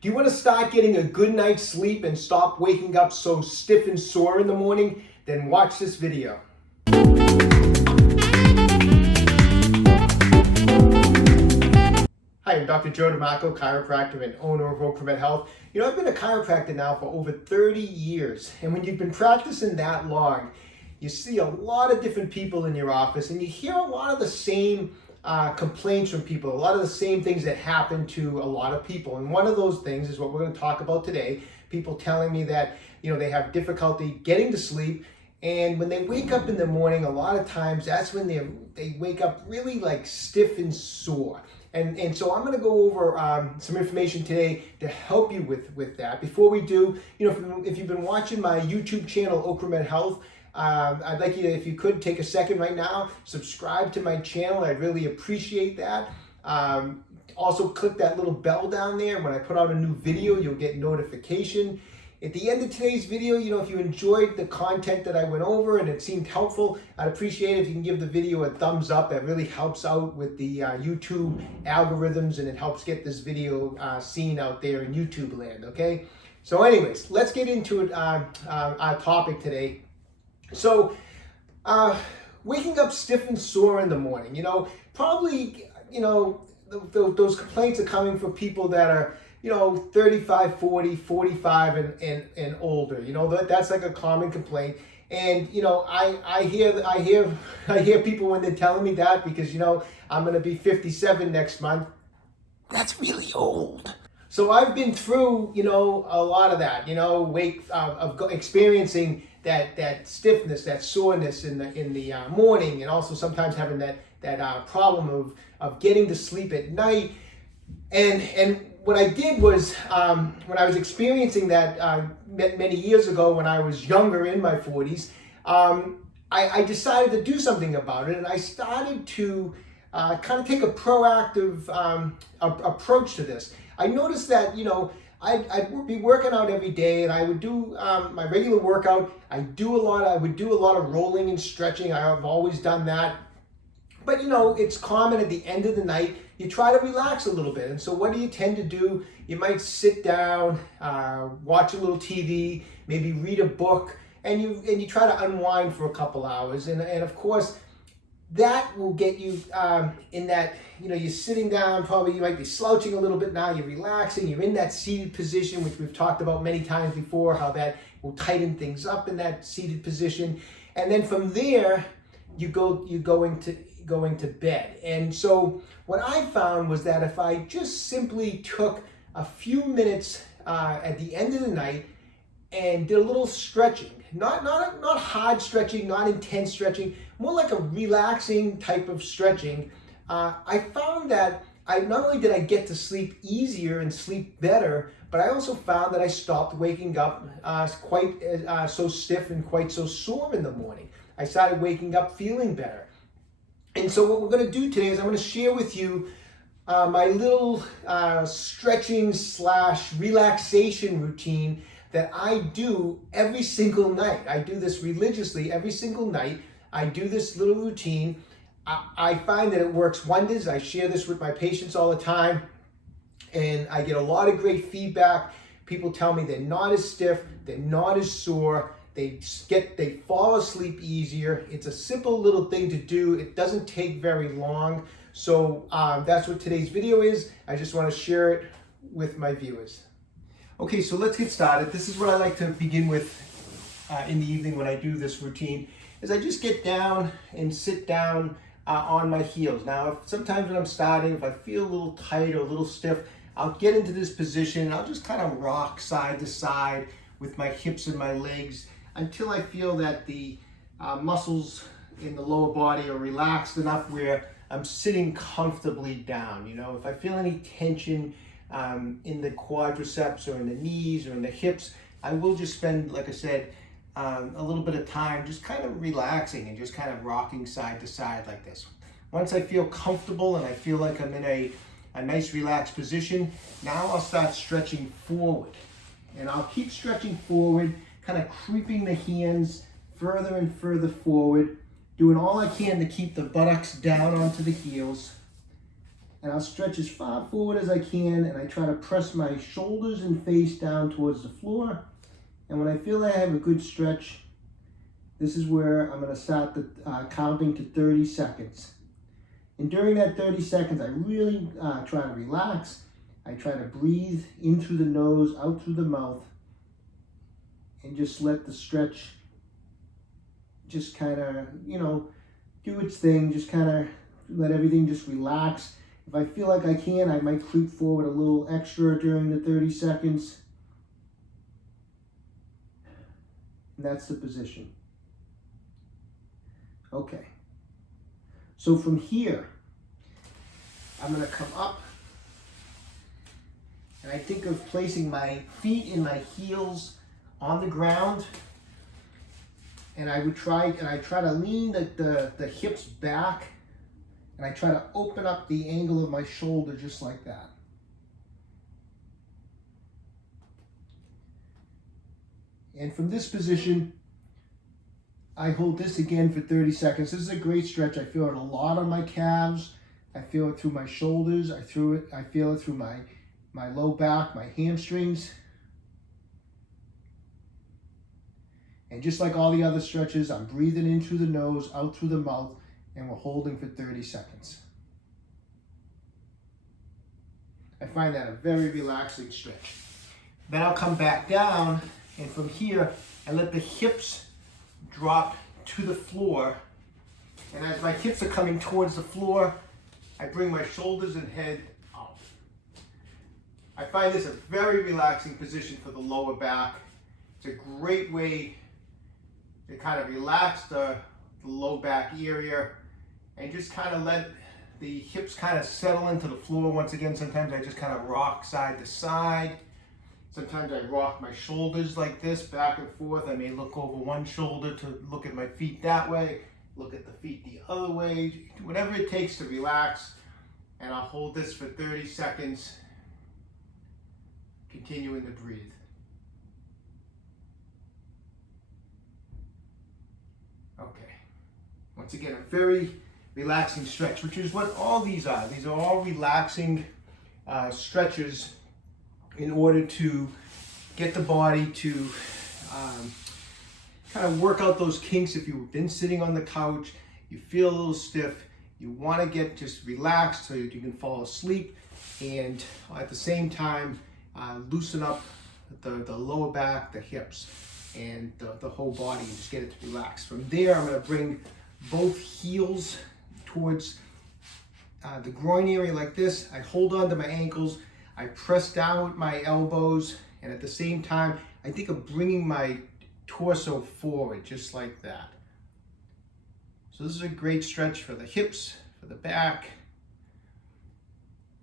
Do you want to start getting a good night's sleep and stop waking up so stiff and sore in the morning? Then watch this video. Hi, I'm Dr. Joe DeMarco, chiropractor and owner of OcraMed Health. You know, I've been a chiropractor now for over 30 years. And when you've been practicing that long, you see a lot of different people in your office and you hear a lot of the same complaints from people, a lot of the same things that happen to a lot of people. And one of those things is what we're going to talk about today. People telling me that, you know, they have difficulty getting to sleep. And when they wake up in the morning, a lot of times that's when they wake up really like stiff and sore. And so I'm going to go over some information today to help you with that. Before we do, you know, if you've been watching my YouTube channel, OcraMed Health, I'd like you to, if you could, take a second right now, subscribe to my channel. I'd really appreciate that. Also, click that little bell down there. When I put out a new video, you'll get notification. At the end of today's video, you know, if you enjoyed the content that I went over and it seemed helpful, I'd appreciate it if you can give the video a thumbs up. That really helps out with the YouTube algorithms and it helps get this video seen out there in YouTube land, okay? So anyways, let's get into it, our topic today. So, waking up stiff and sore in the morning, you know, probably, you know, those complaints are coming from people that are, you know, 35, 40, 45 and older. You know, that's like a common complaint. And, you know, I hear people when they're telling me that because, you know, I'm going to be 57 next month. That's really old. So I've been through, you know, a lot of that, you know, of experiencing that stiffness, that soreness in the morning, and also sometimes having that problem of getting to sleep at night. And what I did was, when I was experiencing that many years ago when I was younger in my 40s, I decided to do something about it, and I started to kind of take a proactive approach to this. I noticed that, you know, I'd be working out every day, and I would do my regular workout. I would do a lot of rolling and stretching. I've always done that. But, you know, it's common at the end of the night, you try to relax a little bit. And so what do you tend to do? You might sit down, watch a little TV, maybe read a book, and you try to unwind for a couple hours. And of course, that will get you in that, you know, you're sitting down, probably you might be slouching a little bit now, you're relaxing, you're in that seated position, which we've talked about many times before, how that will tighten things up in that seated position. And then from there, you're going to bed. And so what I found was that if I just simply took a few minutes at the end of the night and did a little stretching, not hard stretching, not intense stretching, more like a relaxing type of stretching, I found that not only did I get to sleep easier and sleep better, but I also found that I stopped waking up quite so stiff and quite so sore in the morning. I started waking up feeling better. And so what we're going to do today is I'm going to share with you my little stretching / relaxation routine that I do every single night. I do this religiously every single night. I do this little routine. I find that it works wonders. I share this with my patients all the time, and I get a lot of great feedback. People tell me they're not as stiff, they're not as sore, they fall asleep easier. It's a simple little thing to do. It doesn't take very long. So that's what today's video is. I just want to share it with my viewers. Okay, so let's get started. This is what I like to begin with in the evening when I do this routine, is I just get down and sit down on my heels. Now, sometimes when I'm starting, if I feel a little tight or a little stiff, I'll get into this position and I'll just kind of rock side to side with my hips and my legs until I feel that the muscles in the lower body are relaxed enough where I'm sitting comfortably down. You know, if I feel any tension in the quadriceps or in the knees or in the hips, I will just spend, like I said, a little bit of time just kind of relaxing and just kind of rocking side to side like this. Once I feel comfortable and I feel like I'm in a nice relaxed position, now I'll start stretching forward. And I'll keep stretching forward, kind of creeping the hands further and further forward, doing all I can to keep the buttocks down onto the heels. and I'll stretch as far forward as I can, and I try to press my shoulders and face down towards the floor. And when I feel I have a good stretch, this is where I'm going to start the counting to 30 seconds. And during that 30 seconds, I really try to relax. I try to breathe in through the nose, out through the mouth, and just let the stretch just kind of, do its thing. Just kind of let everything just relax. If I feel like I can, I might creep forward a little extra during the 30 seconds. And that's the position. Okay. So from here, I'm going to come up, and I think of placing my feet and my heels on the ground, and I try to lean the hips back, and I try to open up the angle of my shoulder just like that. And from this position, I hold this again for 30 seconds. This is a great stretch. I feel it a lot on my calves. I feel it through my shoulders. I feel it through my low back, my hamstrings. And just like all the other stretches, I'm breathing in through the nose, out through the mouth, and we're holding for 30 seconds. I find that a very relaxing stretch. Then I'll come back down, and from here, I let the hips drop to the floor. And as my hips are coming towards the floor, I bring my shoulders and head up. I find this a very relaxing position for the lower back. It's a great way to kind of relax the low back area and just kind of let the hips kind of settle into the floor. Once again, sometimes I just kind of rock side to side. Sometimes I rock my shoulders like this, back and forth. I may look over one shoulder to look at my feet that way, look at the feet the other way, whatever it takes to relax. And I'll hold this for 30 seconds, continuing to breathe. Okay. Once again, a very relaxing stretch, which is what all these are. These are all relaxing stretches in order to get the body to kind of work out those kinks. If you've been sitting on the couch, you feel a little stiff, you want to get just relaxed so that you can fall asleep, and at the same time loosen up the lower back, the hips, and the whole body, and just get it to relax. From there, I'm going to bring both heels towards the groin area like this. I hold on to my ankles, I press down with my elbows, and at the same time, I think of bringing my torso forward, just like that. So this is a great stretch for the hips, for the back,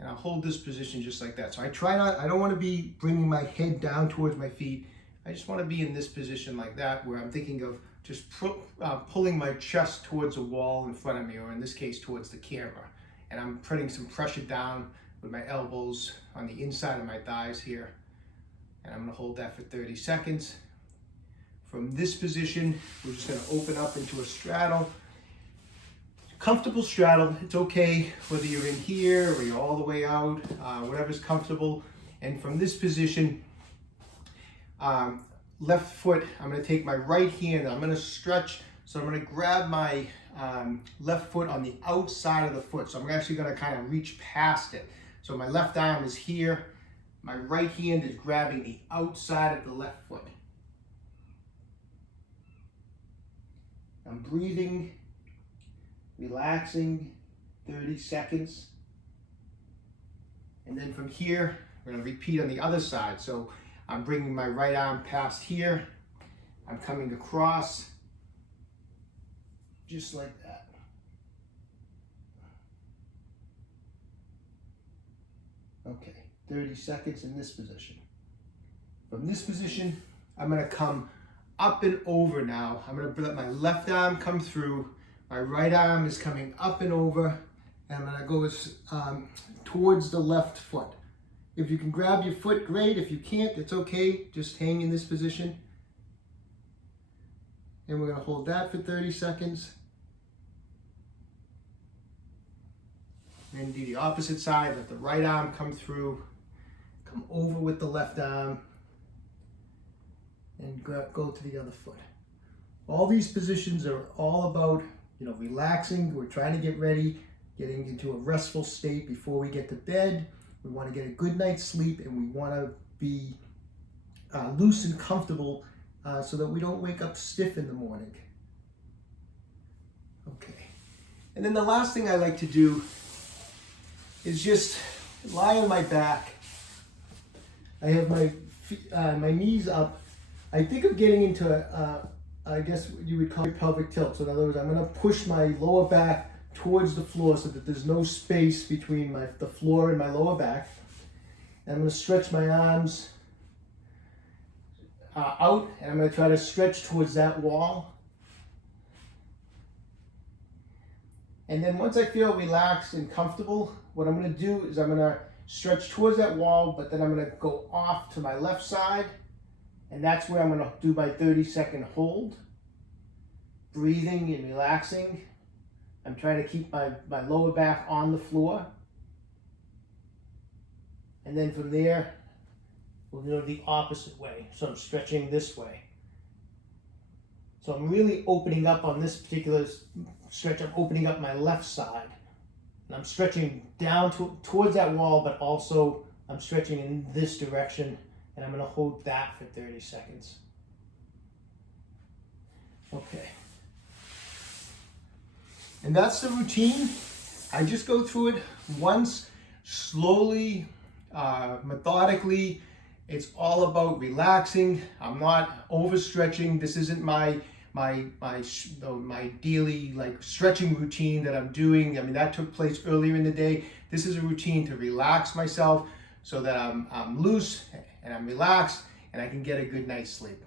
and I'll hold this position just like that. So I don't want to be bringing my head down towards my feet. I just want to be in this position like that, where I'm thinking of just pulling my chest towards a wall in front of me, or in this case, towards the camera. And I'm putting some pressure down with my elbows on the inside of my thighs here. And I'm going to hold that for 30 seconds. From this position, we're just going to open up into a straddle. Comfortable straddle. It's okay whether you're in here or you're all the way out, whatever's comfortable. And from this position, left foot, I'm going to take my right hand, I'm going to stretch, so I'm going to grab my left foot on the outside of the foot. So I'm actually going to kind of reach past it. So my left arm is here, my right hand is grabbing the outside of the left foot. I'm breathing, relaxing, 30 seconds. And then from here, we're going to repeat on the other side. So I'm bringing my right arm past here. I'm coming across, just like that. Okay, 30 seconds in this position. From this position, I'm going to come up and over now. I'm going to let my left arm come through. My right arm is coming up and over, and I'm going to go towards the left foot. If you can grab your foot, great. If you can't, it's okay. Just hang in this position. And we're going to hold that for 30 seconds. Then do the opposite side, let the right arm come through, come over with the left arm, and go to the other foot. All these positions are all about, relaxing. We're trying to get ready, getting into a restful state before we get to bed. We want to get a good night's sleep, and we want to be loose and comfortable so that we don't wake up stiff in the morning. Okay. And then the last thing I like to do is just lie on my back. I have my knees up. I think of getting into I guess you would call it pelvic tilt. So in other words, I'm going to push my lower back towards the floor so that there's no space between the floor and my lower back. And I'm going to stretch my arms out, and I'm going to try to stretch towards that wall. And then once I feel relaxed and comfortable, what I'm going to do is I'm going to stretch towards that wall, but then I'm going to go off to my left side, and that's where I'm going to do my 30-second hold, breathing and relaxing. I'm trying to keep my lower back on the floor. And then from there, we'll go the opposite way. So I'm stretching this way. So I'm really opening up on this particular stretch. I'm opening up my left side. And I'm stretching down towards that wall, but also I'm stretching in this direction. And I'm going to hold that for 30 seconds. Okay. And that's the routine. I just go through it once, slowly, methodically. It's all about relaxing. I'm not overstretching. This isn't my daily stretching routine that I'm doing. I mean, that took place earlier in the day. This is a routine to relax myself so that I'm loose and I'm relaxed and I can get a good night's sleep.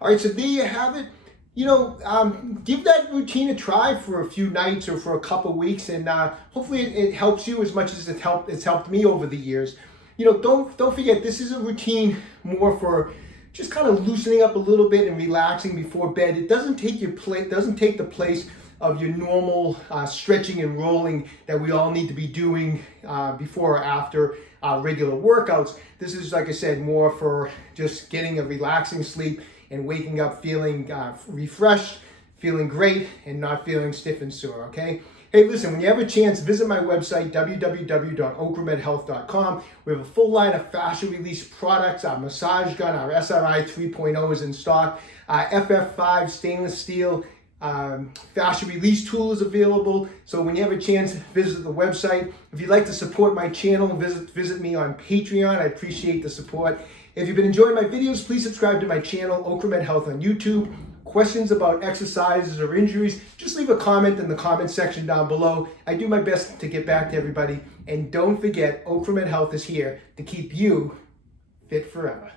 All right, so there you have it. Give that routine a try for a few nights or for a couple weeks, and hopefully it helps you as much as it's helped me over the years. Don't forget, this is a routine more for just kind of loosening up a little bit and relaxing before bed. It doesn't take the place of your normal stretching and rolling that we all need to be doing before or after regular workouts. This is, like I said, more for just getting a relaxing sleep and waking up feeling refreshed, feeling great, and not feeling stiff and sore, okay? Hey, listen, when you have a chance, visit my website, www.OcraMedHealth.com. We have a full line of fascia release products. Our massage gun, our SRI 3.0 is in stock. FF5 stainless steel fascia release tool is available. So when you have a chance, visit the website. If you'd like to support my channel, visit me on Patreon. I appreciate the support. If you've been enjoying my videos, please subscribe to my channel, OcraMed Health on YouTube. Questions about exercises or injuries, just leave a comment in the comment section down below. I do my best to get back to everybody. And don't forget, OcraMed Health is here to keep you fit forever.